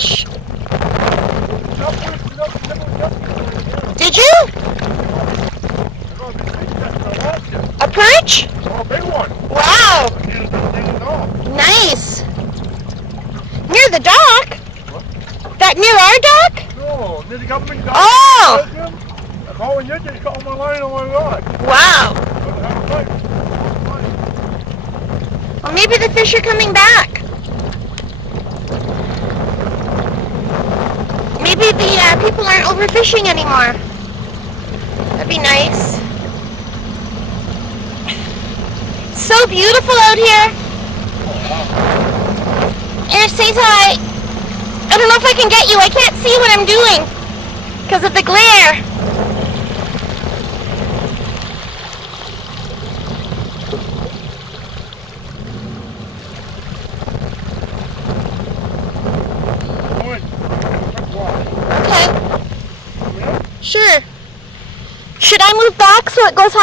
fish? Did you? A perch? Oh, big one. Wow. Nice. Near the dock? What? That near our dock? No, near the government dock. Oh! I'm calling you, just got on my line on my rod. Wow. Well, maybe the fish are coming back. Maybe the people aren't overfishing anymore. That'd be nice. It's so beautiful out here. And say hi. I don't know if I can get you. I can't see what I'm doing because of the glare. Okay. Sure. Should I move back so it goes high?